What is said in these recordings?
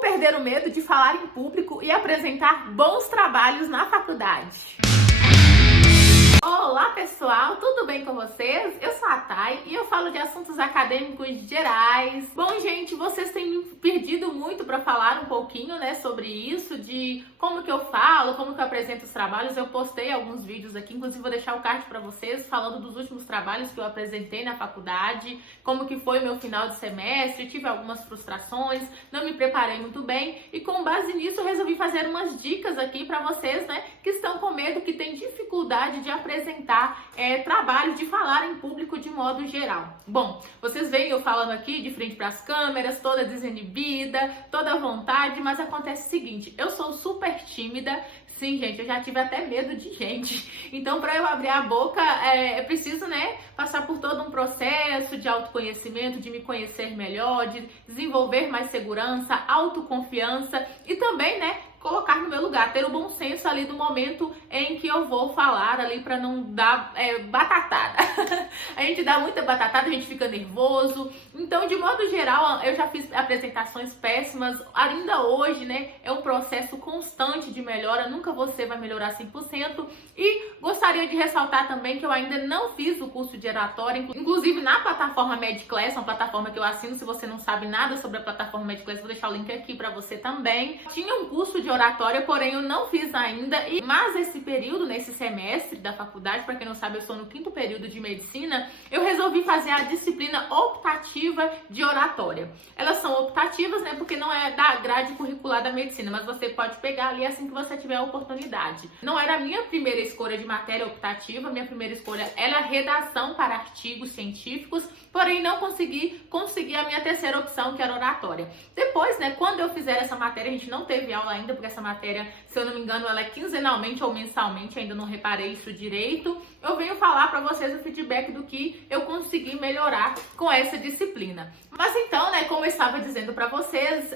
Como perder o medo de falar em público e apresentar bons trabalhos na faculdade? Olá pessoal, tudo bem com vocês? Eu sou a Thay e eu falo de assuntos acadêmicos gerais. Bom, gente, vocês têm me pedido muito para falar um pouquinho, sobre isso, de como que eu falo, como que eu apresento os trabalhos. Eu postei alguns vídeos aqui, inclusive vou deixar o card para vocês falando dos últimos trabalhos que eu apresentei na faculdade, como que foi meu final de semestre, tive algumas frustrações, não me preparei muito bem e com base nisso eu resolvi fazer umas dicas aqui para vocês, que estão com medo, que têm dificuldade de apresentar trabalho, de falar em público de modo geral. Bom, vocês veem eu falando aqui de frente para as câmeras, toda desinibida, toda à vontade, mas acontece o seguinte, eu sou super tímida. Sim, gente, eu já tive até medo de gente. Então, para eu abrir a boca, é preciso, passar por todo um processo de autoconhecimento, de me conhecer melhor, de desenvolver mais segurança, autoconfiança e também, colocar no meu lugar, ter o bom senso ali do momento em que eu vou falar ali para não dar batatada. A gente dá muita batatada, a gente fica nervoso. Então, de modo geral, eu já fiz apresentações péssimas. Ainda hoje, é um processo constante de melhora. Nunca você vai melhorar 100%. E gostaria de ressaltar também que eu ainda não fiz o curso de oratória. Inclusive, na plataforma MedClass, uma plataforma que eu assino. Se você não sabe nada sobre a plataforma MedClass, vou deixar o link aqui para você também. Tinha um curso de oratória, porém eu não fiz ainda. Mas esse período, nesse semestre da faculdade, para quem não sabe, eu sou no 5º período de medicina, eu resolvi fazer a disciplina optativa de oratória. Elas são optativas, porque não é da grade curricular da medicina, mas você pode pegar ali assim que você tiver a oportunidade. Não era a minha primeira escolha de matéria optativa, minha primeira escolha era redação para artigos científicos, porém não consegui a minha terceira opção, que era oratória. Depois, quando eu fizer essa matéria, a gente não teve aula ainda, porque essa matéria, se eu não me engano, ela é quinzenalmente ou mensalmente, ainda não reparei isso direito. Eu venho falar para vocês o feedback do que eu consegui melhorar com essa disciplina. Mas então, como eu estava dizendo para vocês,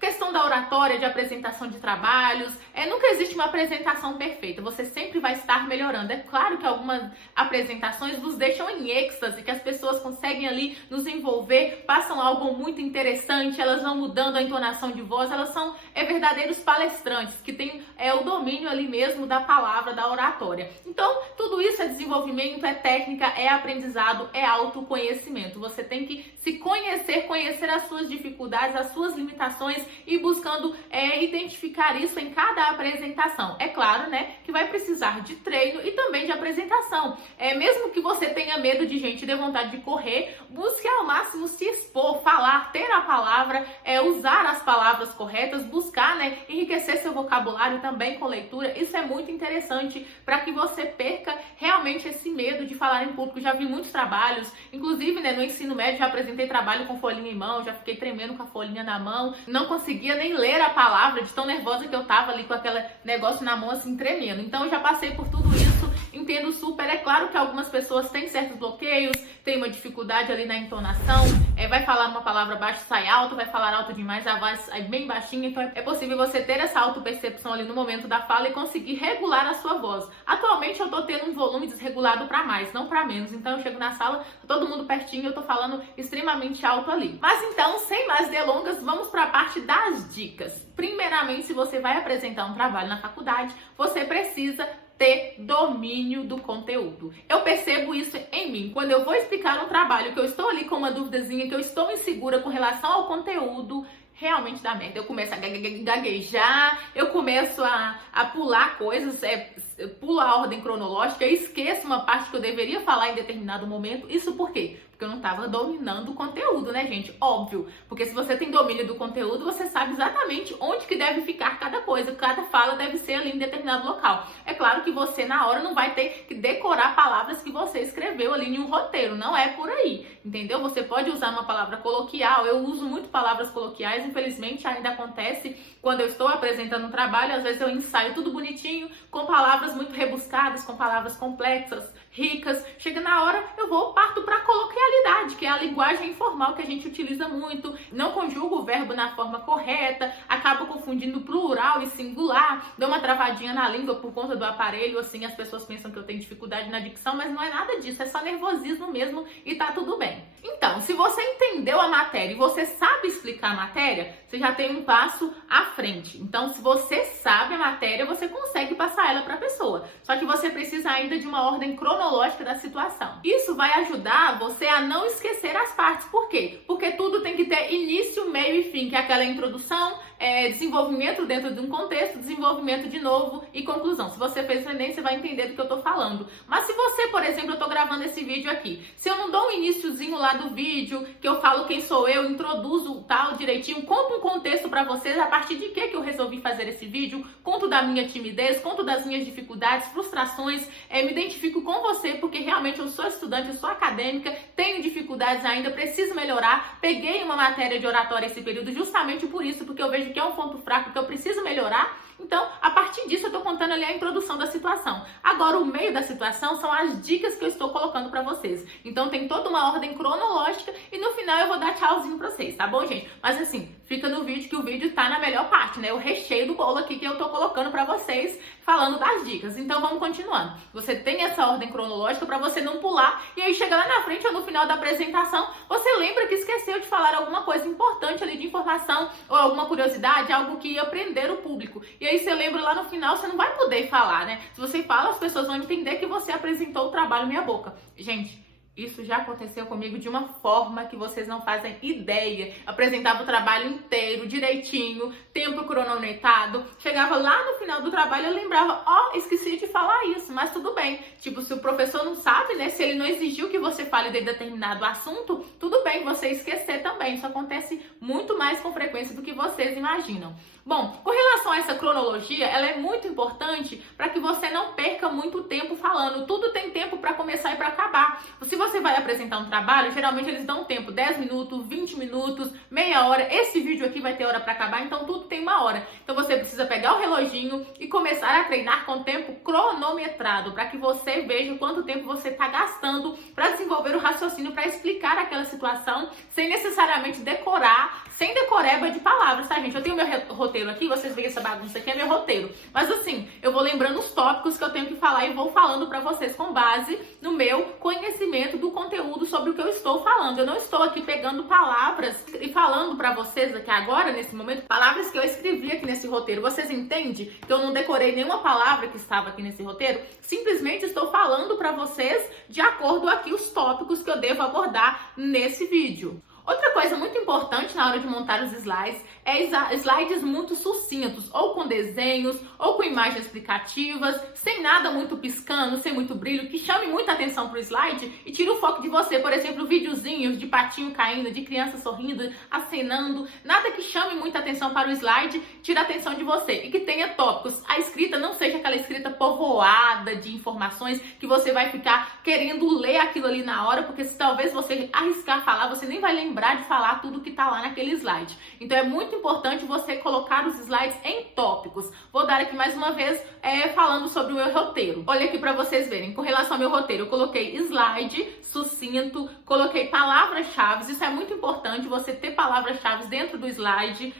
questão da oratória, de apresentação de trabalhos, nunca existe uma apresentação perfeita, você sempre vai estar melhorando. É claro que algumas apresentações nos deixam em êxtase, que as pessoas conseguem ali nos envolver, passam algo muito interessante, elas vão mudando a entonação de voz, elas são verdadeiros palestrantes, que têm o domínio ali mesmo da palavra, da oratória. Então, tudo isso é desenvolvimento, é técnica, é aprendizado, é autoconhecimento. Você tem que se conhecer as suas dificuldades, as suas limitações e buscando identificar isso em cada apresentação. É claro, que vai precisar de treino e também de apresentação. Mesmo que você tenha medo de gente, dê vontade de correr, busque ao máximo se expor, falar, ter a palavra, usar as palavras corretas, buscar, enriquecer seu vocabulário também com leitura. Isso é muito interessante para que você perca realmente esse medo de falar em público. Já vi muitos trabalhos, inclusive, no ensino médio já apresentei trabalho com folhinha em mão, já fiquei tremendo com a folhinha na mão, não conseguia nem ler a palavra, de tão nervosa que eu tava ali com aquele negócio na mão assim tremendo. Então eu já passei por tudo isso, entendo super. É claro que algumas pessoas têm certos bloqueios, tem uma dificuldade ali na entonação, vai falar uma palavra baixo, sai alto, vai falar alto demais, a voz sai bem baixinha. Então é possível você ter essa autopercepção ali no momento da fala e conseguir regular a sua voz. Atualmente eu tô tendo um volume desregulado para mais, não para menos. Então eu chego na sala, todo mundo pertinho, eu tô falando extremamente alto ali. Mas então, sem mais delongas, vamos para a parte das dicas. Primeiramente, se você vai apresentar um trabalho na faculdade, você precisa ter domínio do conteúdo. Eu percebo isso em mim. Quando eu vou explicar um trabalho, que eu estou ali com uma duvidazinha, que eu estou insegura com relação ao conteúdo, realmente dá merda. Eu começo a gaguejar, eu começo a pular coisas, eu pulo a ordem cronológica, eu esqueço uma parte que eu deveria falar em determinado momento. Isso por quê? Porque eu não estava dominando o conteúdo, gente? Óbvio. Porque se você tem domínio do conteúdo, você sabe exatamente onde que deve ficar cada coisa. Cada fala deve ser ali em determinado local. É claro que você, na hora, não vai ter que decorar palavras que você escreveu ali em um roteiro. Não é por aí, entendeu? Você pode usar uma palavra coloquial. Eu uso muito palavras coloquiais. Infelizmente, ainda acontece quando eu estou apresentando um trabalho. Às vezes eu ensaio tudo bonitinho, com palavras muito rebuscadas, com palavras complexas, ricas. Chega na hora, eu parto para coloquialidade, que é a linguagem informal que a gente utiliza muito. Não conjugo o verbo na forma correta, acabo confundindo plural e singular, dou uma travadinha na língua por conta do aparelho, assim, as pessoas pensam que eu tenho dificuldade na dicção, mas não é nada disso, é só nervosismo mesmo e tá tudo bem. Então, se você entendeu a matéria e você sabe explicar a matéria, você já tem um passo à frente. Então, se você sabe a matéria, você consegue passar ela para a pessoa. Só que você precisa ainda de uma ordem cronológica da situação. Isso vai ajudar você a não esquecer as partes. Por quê? Porque tudo tem que ter início, meio e fim, que é aquela introdução, desenvolvimento dentro de um contexto, desenvolvimento de novo e conclusão. Se você fez o Enem, você vai entender do que eu tô falando. Mas se você, por exemplo, eu tô gravando esse vídeo aqui, se eu não dou um iniciozinho lá do vídeo, que eu falo quem sou eu, introduzo tal direitinho, conto um contexto pra vocês, a partir de que eu resolvi fazer esse vídeo, conto da minha timidez, conto das minhas dificuldades, frustrações, me identifico com você, porque realmente eu sou estudante, eu sou acadêmica, tenho dificuldades ainda, preciso melhorar, peguei uma matéria de oratória esse período justamente por isso, porque eu vejo que é um ponto fraco que eu preciso melhorar. Então, a partir disso, eu tô contando ali a introdução da situação. Agora, o meio da situação são as dicas que eu estou colocando pra vocês. Então, tem toda uma ordem cronológica e no final eu vou dar tchauzinho pra vocês, tá bom, gente? Mas assim, fica no vídeo que o vídeo tá na melhor parte, né? O recheio do bolo aqui que eu tô colocando pra vocês, falando das dicas. Então, vamos continuando. Você tem essa ordem cronológica pra você não pular e aí chega lá na frente ou no final da apresentação, você lembra que esqueceu de falar alguma coisa importante ali de informação ou alguma curiosidade, algo que ia prender o público. E aí você lembra lá no final, você não vai poder falar, né? Se você fala, as pessoas vão entender que você apresentou o trabalho meia boca. Gente, isso já aconteceu comigo de uma forma que vocês não fazem ideia. Apresentava o trabalho inteiro, direitinho, tempo cronometrado. Chegava lá no final do trabalho, eu lembrava, esqueci de falar isso, mas tudo bem. Tipo, se o professor não sabe, né? Se ele não exigiu que você fale de determinado assunto, tudo bem você esquecer também. Isso acontece muito mais com frequência do que vocês imaginam. Bom, com relação a essa cronologia, ela é muito importante para que você não perca muito tempo falando. Tudo tem tempo para começar e para acabar. Se você vai apresentar um trabalho, geralmente eles dão tempo, 10 minutos, 20 minutos, meia hora. Esse vídeo aqui vai ter hora para acabar, então tudo tem uma hora. Então você precisa pegar o reloginho e começar a treinar com tempo cronometrado, para que você veja quanto tempo você está gastando para desenvolver o raciocínio, para explicar aquela situação, sem necessariamente decorar, sem decoreba de palavras, tá, gente? Eu tenho meu roteiro aqui, vocês veem essa bagunça aqui, é meu roteiro. Mas assim, eu vou lembrando os tópicos que eu tenho que falar e vou falando pra vocês com base no meu conhecimento do conteúdo sobre o que eu estou falando. Eu não estou aqui pegando palavras e falando pra vocês aqui agora, nesse momento, palavras que eu escrevi aqui nesse roteiro. Vocês entendem que eu não decorei nenhuma palavra que estava aqui nesse roteiro? Simplesmente estou falando pra vocês de acordo aqui os tópicos que eu devo abordar nesse vídeo. Outra coisa muito importante na hora de montar os slides é slides muito sucintos, ou com desenhos, ou com imagens explicativas, sem nada muito piscando, sem muito brilho, que chame muita atenção pro slide e tire o foco de você. Por exemplo, videozinhos de patinho caindo, de criança sorrindo, acenando, nada que chame muita atenção para o slide, tira a atenção de você. E que tenha tópicos. A escrita não seja aquela escrita povoada de informações que você vai ficar querendo ler aquilo ali na hora, porque se talvez você arriscar falar, você nem vai lembrar de falar tudo que tá lá naquele slide. Então é muito importante você colocar os slides em tópicos. Vou dar aqui mais uma vez falando sobre o meu roteiro. Olha aqui para vocês verem. Com relação ao meu roteiro, eu coloquei slide sucinto, coloquei palavras-chave. Isso é muito importante, você ter palavras-chave dentro do slide,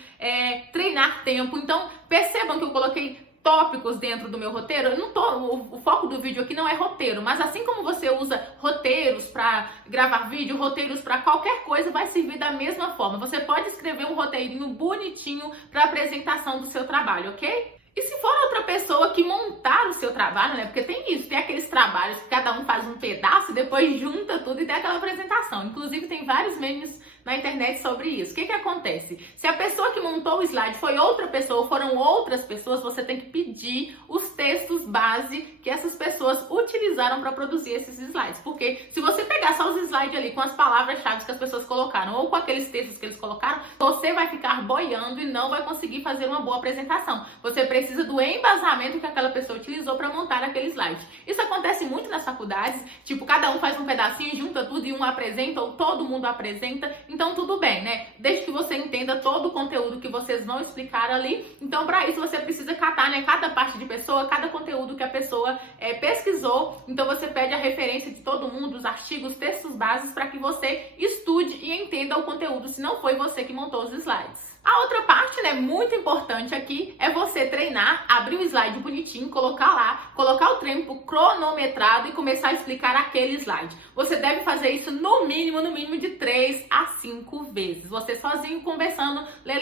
treinar tempo. Então percebam que eu coloquei tópicos dentro do meu roteiro. O foco do vídeo aqui não é roteiro, mas assim como você usa roteiros para gravar vídeo, roteiros para qualquer coisa, vai servir da mesma forma. Você pode escrever um roteirinho bonitinho para apresentação do seu trabalho, ok? E se for outra pessoa que montar o seu trabalho, né? Porque tem isso, tem aqueles trabalhos que cada um faz um pedaço e depois junta tudo e tem aquela apresentação. Inclusive tem vários memes na internet sobre isso. O que acontece? Se a pessoa que montou o slide foi outra pessoa, foram outras pessoas, você tem que pedir os textos base que essas pessoas utilizaram para produzir esses slides. Porque se você pegar só os slides ali com as palavras-chave que as pessoas colocaram ou com aqueles textos que eles colocaram, você vai ficar boiando e não vai conseguir fazer uma boa apresentação. Você precisa do embasamento que aquela pessoa utilizou para montar aquele slide. Isso acontece muito nas faculdades, tipo, cada um faz um pedacinho, junta tudo e um apresenta ou todo mundo apresenta. Então tudo bem, né? Desde que você entenda todo o conteúdo que vocês vão explicar ali. Então para isso você precisa catar, né, cada parte de pessoa, cada conteúdo que a pessoa pesquisou. Então você pede a referência de todo mundo, os artigos, textos bases, para que você estude e entenda o conteúdo, se não foi você que montou os slides. A outra parte, né, muito importante aqui é você treinar, abrir o slide bonitinho, colocar lá, colocar o tempo cronometrado e começar a explicar aquele slide. Você deve fazer isso no mínimo de 3 a 5 vezes. Você sozinho conversando, lê.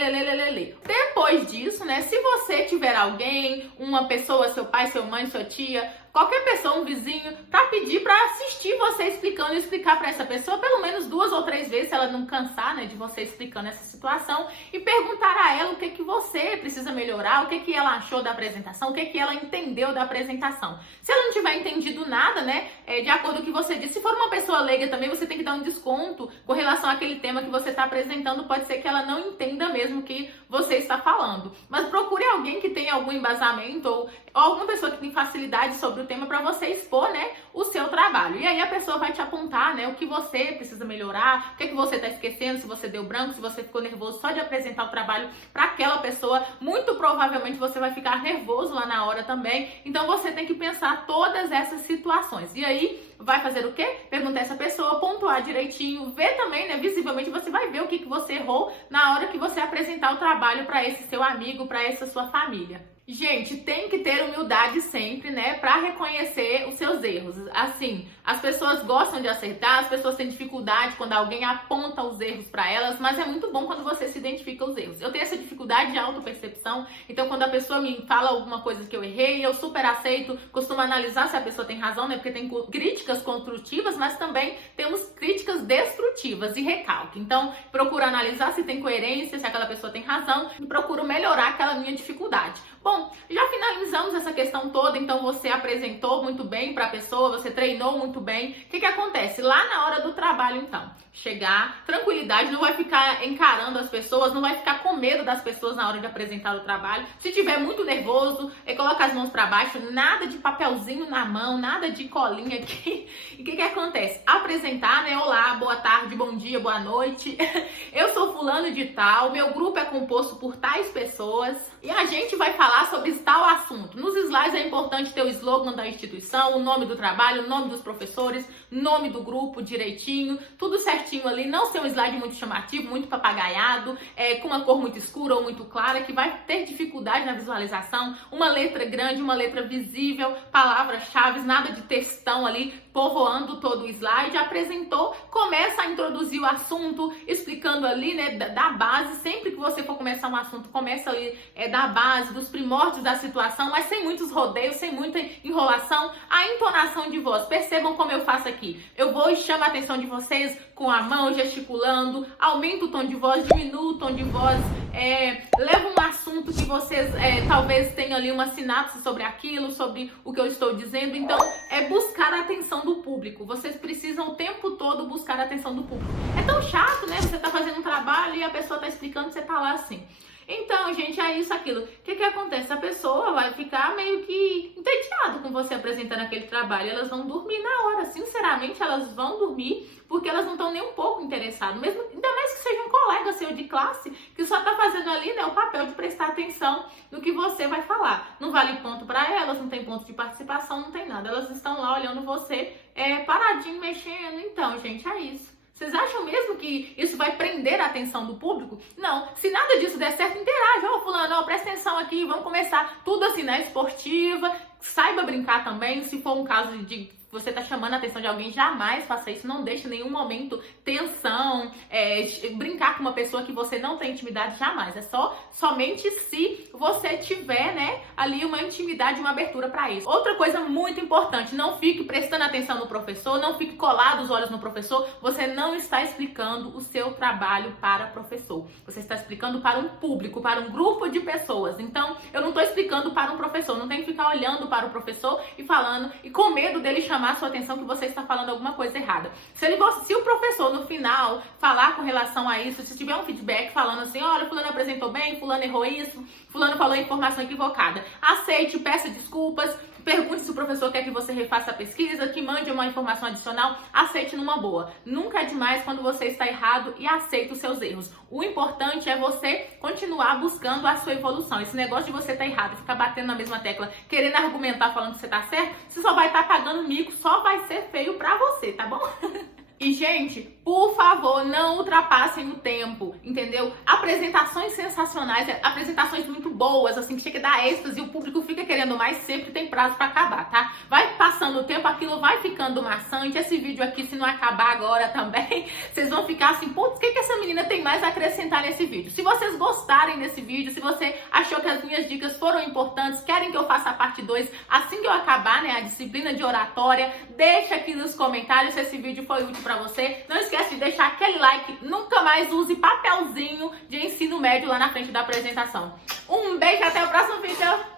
Depois disso, né, se você tiver alguém, uma pessoa, seu pai, sua mãe, sua tia, qualquer pessoa, um vizinho, para pedir para assistir você explicando e explicar para essa pessoa pelo menos 2 ou 3 vezes, se ela não cansar, né, de você explicando essa situação, e perguntar a ela o que você precisa melhorar, o que ela achou da apresentação, o que ela entendeu da apresentação. Se ela não tiver entendido nada, né, de acordo com o que você disse, se for uma pessoa leiga também, você tem que dar um desconto com relação àquele tema que você está apresentando, pode ser que ela não entenda mesmo o que você está falando. Mas procure alguém que tenha algum embasamento ou alguma pessoa que tem facilidade sobre o tema para você expor, né, o seu trabalho. E aí a pessoa vai te apontar, né, o que você precisa melhorar, o que você está esquecendo, se você deu branco, se você ficou nervoso só de apresentar o trabalho para aquela pessoa. Muito provavelmente você vai ficar nervoso lá na hora também. Então você tem que pensar todas essas situações. E aí vai fazer o quê? Perguntar essa pessoa, pontuar direitinho, ver também, né, visivelmente você vai ver o que você errou na hora que você apresentar o trabalho para esse seu amigo, para essa sua família. Gente, tem que ter humildade sempre, né, para reconhecer os seus erros. Assim, as pessoas gostam de acertar, as pessoas têm dificuldade quando alguém aponta os erros para elas, mas é muito bom quando você se identifica os erros. Eu tenho essa dificuldade de autopercepção, então quando a pessoa me fala alguma coisa que eu errei, eu super aceito, costumo analisar se a pessoa tem razão, né, porque tem críticas construtivas, mas também temos críticas destrutivas e recalque. Então, procuro analisar se tem coerência, se aquela pessoa tem razão e procuro melhorar aquela minha dificuldade. Bom, já finalizamos essa questão toda, então você apresentou muito bem para a pessoa, você treinou muito bem. O que acontece? Lá na hora do trabalho, então, chegar, tranquilidade, não vai ficar encarando as pessoas, não vai ficar com medo das pessoas na hora de apresentar o trabalho. Se tiver muito nervoso, coloca as mãos para baixo, nada de papelzinho na mão, nada de colinha aqui. E o que acontece? Apresentar, né? Olá, boa tarde, bom dia, boa noite. Eu sou fulano de tal, meu grupo é composto por tais pessoas e a gente vai falar sobre tal assunto. Nos slides é importante ter o slogan da instituição, o nome do trabalho, o nome dos professores, nome do grupo direitinho, tudo certinho ali. Não ser um slide muito chamativo, muito papagaiado, com uma cor muito escura ou muito clara, que vai ter dificuldade na visualização. Uma letra grande, uma letra visível, palavras-chave, nada de textão ali povoando todo o slide. Apresentou, começa a introduzir o assunto, explicando ali, né, da base. Sempre que você for começar um assunto, começa ali da base, dos primórdios da situação, mas sem muitos rodeios, sem muita enrolação. A entonação de voz, percebam como eu faço aqui. Eu vou e chamo a atenção de vocês com a mão, gesticulando, aumento o tom de voz, diminuo o tom de voz, levo um assunto que vocês talvez tenham ali uma sinapse sobre aquilo, sobre o que eu estou dizendo. Então, é buscar a atenção do público. Vocês precisam o tempo todo buscar a atenção do público. É tão chato, né? Você tá fazendo um trabalho e a pessoa tá explicando, você tá lá assim. Então, gente, é isso, aquilo. O que acontece? A pessoa vai ficar meio que entediada com você apresentando aquele trabalho. Elas vão dormir na hora. Sinceramente, elas vão dormir porque elas não estão nem um pouco interessadas. Mesmo, ainda mais que seja um colega seu de classe que só tá fazendo ali, né, o papel de prestar atenção no que você vai falar. Não vale ponto para elas, não tem ponto de participação, não tem nada. Elas estão lá olhando você paradinho, mexendo. Então, gente, é isso. Vocês acham mesmo que isso vai prender a atenção do público? Não. Se nada disso der certo, interage. Ô, fulano, presta atenção aqui, vamos começar. Tudo assim, né? Esportiva. Saiba brincar também. Se for um caso de você tá chamando a atenção de alguém, jamais faça isso. Não deixe em nenhum momento tensão, brincar com uma pessoa que você não tem intimidade, jamais. É somente se você tiver, né, ali uma intimidade, uma abertura para isso. Outra coisa muito importante, não fique prestando atenção no professor, não fique colado os olhos no professor. Você não está explicando o seu trabalho para o professor. Você está explicando para um público, para um grupo de pessoas. Então, eu não estou explicando para um professor. Não tem que ficar olhando para o professor e falando e com medo dele chamar a sua atenção que você está falando alguma coisa errada. Se o professor no final falar com relação a isso, se tiver um feedback falando assim, olha, fulano apresentou bem, fulano errou isso, fulano falou a informação equivocada, aceite, peça desculpas, pergunte se o professor quer que você refaça a pesquisa, que mande uma informação adicional, aceite numa boa. Nunca é demais quando você está errado e aceita os seus erros. O importante é você continuar buscando a sua evolução. Esse negócio de você estar errado, ficar batendo na mesma tecla, querendo argumentar falando que você está certo, você só vai estar pagando mico, só vai ser feio pra você, tá bom? E, gente, por favor, não ultrapassem o tempo, entendeu? Apresentações sensacionais, apresentações muito boas, assim, que chega a dar êxtase e o público fica querendo mais, sempre tem prazo pra acabar, tá? Vai passando o tempo, aquilo vai ficando maçante. Esse vídeo aqui, se não acabar agora também, vocês vão ficar assim, putz, o que essa menina tem mais a acrescentar nesse vídeo? Se vocês gostarem desse vídeo, se você achou que as minhas dicas foram importantes, querem que eu faça a parte 2 assim que eu acabar, né, a disciplina de oratória, deixa aqui nos comentários se esse vídeo foi útil pra você. Não esquece de deixar aquele like. Nunca mais use papelzinho de ensino médio lá na frente da apresentação. Um beijo, até o próximo vídeo.